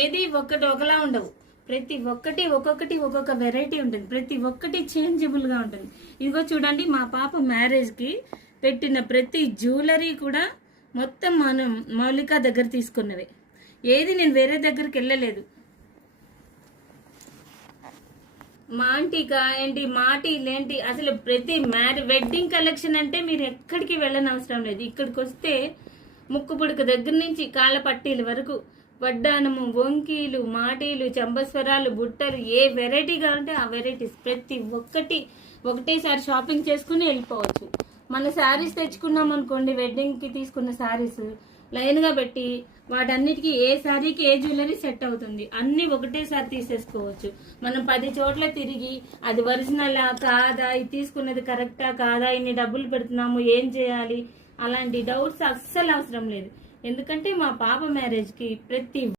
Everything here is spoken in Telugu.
ఏది ఒకలా ఉండవు. ప్రతి ఒక్కొక్క వెరైటీ ఉంటుంది. ప్రతి ఒక్కటి చేంజబుల్ గా ఉంటుంది. ఇదిగో చూడండి, మా పాప మ్యారేజ్ కి పెట్టిన ప్రతి జ్యువెలరీ కూడా మొత్తం మనం మౌలిక దగ్గర తీసుకున్నవే. ఏది నేను వేరే దగ్గరికి వెళ్ళలేదు. మాటీలేంటి అసలు ప్రతి వెడ్డింగ్ కలెక్షన్ అంటే మీరు ఎక్కడికి వెళ్ళని అవసరం లేదు. ఇక్కడికి వస్తే ముక్కు పుడక దగ్గర నుంచి కాళ్ళ పట్టీల వరకు వడ్డానము, వంకీలు, మాటీలు, చంబస్వరాలు, బుట్టలు, ఏ వెరైటీ కావాలంటే ఆ వెరైటీస్ ప్రతి ఒక్కటి ఒకటేసారి షాపింగ్ చేసుకుని వెళ్ళిపోవచ్చు. మన శారీస్ తెచ్చుకున్నాం అనుకోండి, వెడ్డింగ్ కి తీసుకున్న శారీస్ లైన్ గా పెట్టి వాటన్నిటికీ ఏ శారీకి ఏ జ్యువెలరీ సెట్ అవుతుంది అన్ని ఒకటేసారి తీసేసుకోవచ్చు. మనం 10 చోట్ల తిరిగి అది ఒరిజినలా కాదా, ఇది తీసుకున్నది కరెక్టా కాదా, ఇన్ని డబ్బులు పెడుతున్నాము ఏం చేయాలి, అలాంటి డౌట్స్ అస్సలు అవసరం లేదు. ఎందుకంటే మా పాప మ్యారేజ్ కి ప్రతి